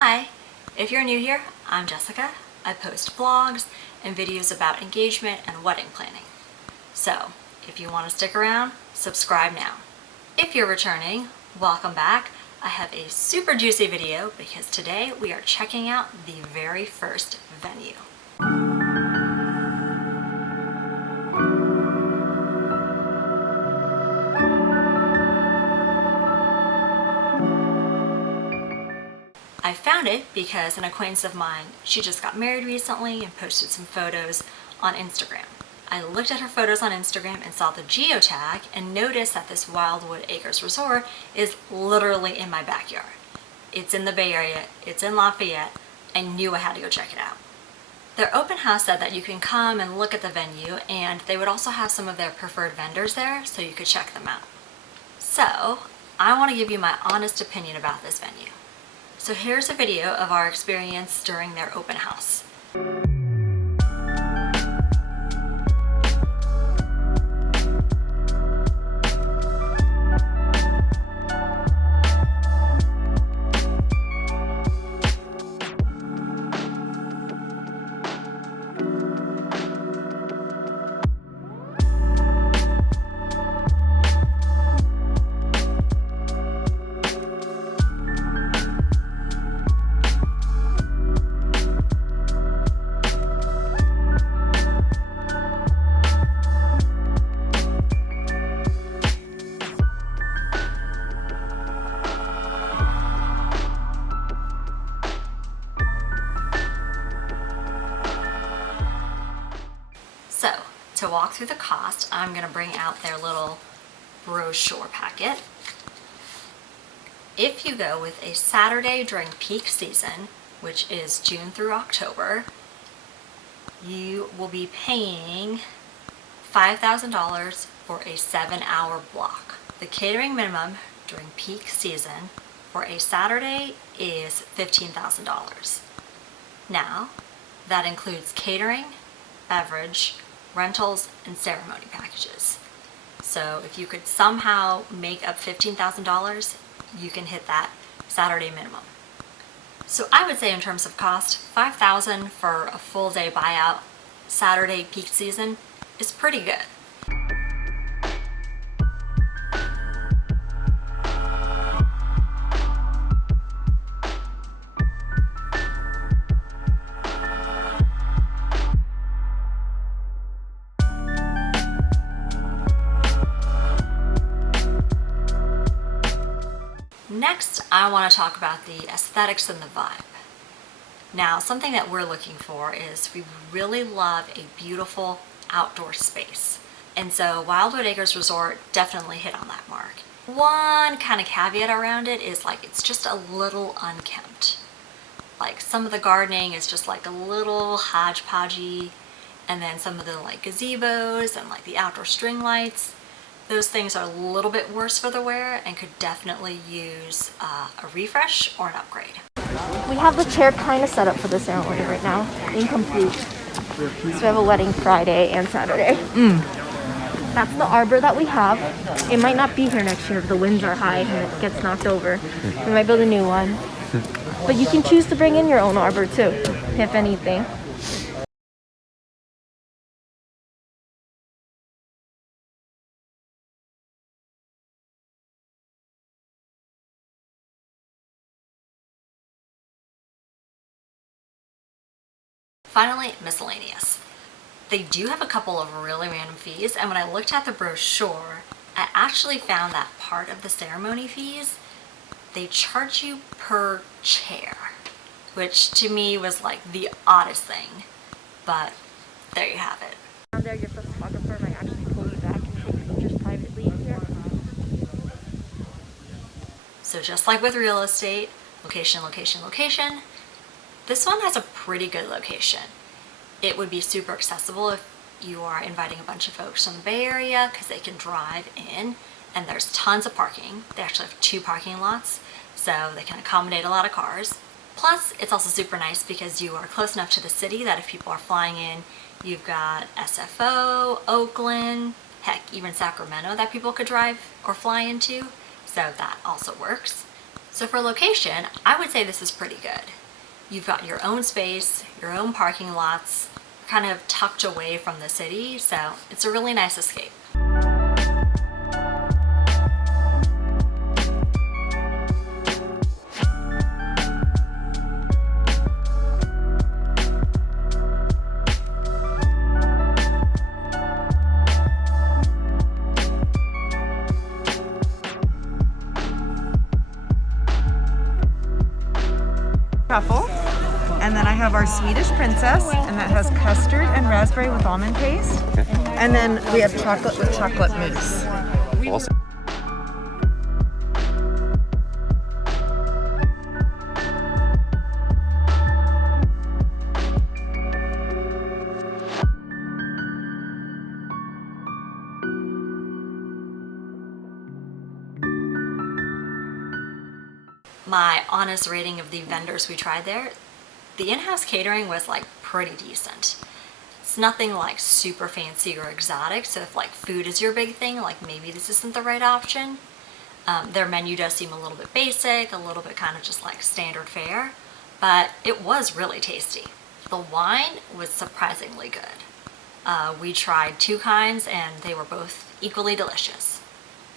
Hi, if you're new here, I'm Jessica. I post vlogs and videos about engagement and wedding planning. So, if you want to stick around, subscribe now. If you're returning, welcome back. I have a super juicy video because today we are checking out the very first venue. I found it because an acquaintance of mine, she just got married recently and posted some photos on Instagram. I looked at her photos on Instagram and saw the geotag and noticed that this Wildwood Acres Resort is literally in my backyard. It's in the Bay Area, it's in Lafayette. I knew I had to go check it out. Their open house said that you can come and look at the venue, and they would also have some of their preferred vendors there so you could check them out. So, I want to give you my honest opinion about this venue. So here's a video of our experience during their open house. So, to walk through the cost, I'm going to bring out their little brochure packet. If you go with a Saturday during peak season, which is June through October, you will be paying $5,000 for a 7-hour block. The catering minimum during peak season for a Saturday is $15,000. Now, that includes catering, beverage, rentals, and ceremony packages. So if you could somehow make up $15,000, you can hit that Saturday minimum. So I would say in terms of cost, $5,000 for a full day buyout Saturday peak season is pretty good. Next, I want to talk about the aesthetics and the vibe. Now, something that we're looking for is we really love a beautiful outdoor space. And so Wildwood Acres Resort definitely hit on that mark. One kind of caveat around it is it's just a little unkempt. Some of the gardening is just a little hodgepodgey, and then some of the gazebos and the outdoor string lights. Those things are a little bit worse for the wear and could definitely use a refresh or an upgrade. We have the chair kind of set up for the ceremony right now, incomplete. So we have a wedding Friday and Saturday. That's the arbor that we have. It might not be here next year if the winds are high and it gets knocked over. We might build a new one. But you can choose to bring in your own arbor too, if anything. Finally, miscellaneous. They do have a couple of really random fees, and when I looked at the brochure, I actually found that part of the ceremony fees, they charge you per chair, which to me was the oddest thing, but there you have it. Down there, your photographer might actually pull you back and take pictures privately in here. So just like with real estate, location, location, location, this one has a pretty good location. It would be super accessible if you are inviting a bunch of folks from the Bay Area because they can drive in, and there's tons of parking. They actually have 2 parking lots, so they can accommodate a lot of cars. Plus, it's also super nice because you are close enough to the city that if people are flying in, you've got SFO, Oakland, heck, even Sacramento that people could drive or fly into, so that also works. So for location, I would say this is pretty good. You've got your own space, your own parking lots, kind of tucked away from the city, so it's a really nice escape. Truffle, and then I have our Swedish princess, and that has custard and raspberry with almond paste, and then we have chocolate with chocolate mousse. Awesome. My honest rating of the vendors we tried there, the in-house catering was like pretty decent. It's nothing like super fancy or exotic, so if like food is your big thing, like maybe this isn't the right option. Their menu does seem a little bit basic, a little bit kind of just like standard fare, but it was really tasty. The wine was surprisingly good. We tried 2 kinds and they were both equally delicious.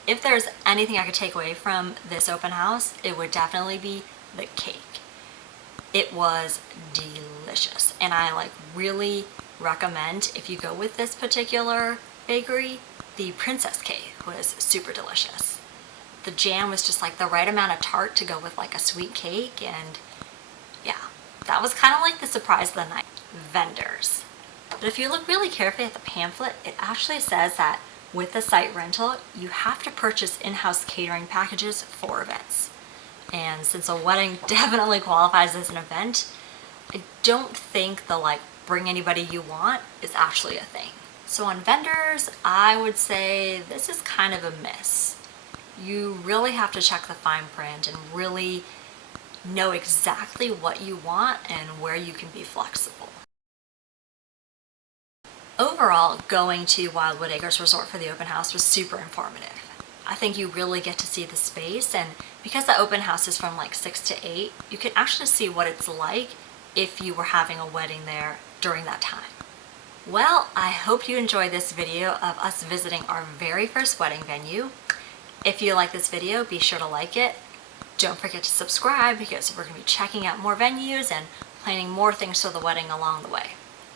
If there's anything I could take away from this open house, it would definitely be the cake. It was delicious, and I like really recommend, if you go with this particular bakery, the princess cake was super delicious. The jam was just like the right amount of tart to go with like a sweet cake, and yeah, that was kind of like the surprise of the night. Vendors. But if you look really carefully at the pamphlet, it actually says that with the site rental, you have to purchase in-house catering packages for events. And since a wedding definitely qualifies as an event, I don't think the like bring anybody you want is actually a thing. So on vendors, I would say this is kind of a miss. You really have to check the fine print and really know exactly what you want and where you can be flexible. Overall, going to Wildwood Acres Resort for the open house was super informative. I think you really get to see the space, and because the open house is from like 6 to 8, you can actually see what it's like if you were having a wedding there during that time. Well, I hope you enjoyed this video of us visiting our very first wedding venue. If you like this video, be sure to like it. Don't forget to subscribe because we're going to be checking out more venues and planning more things for the wedding along the way.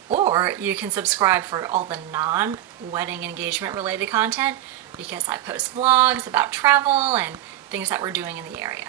Or you can subscribe for all the non-wedding engagement related content because I post vlogs about travel and things that we're doing in the area.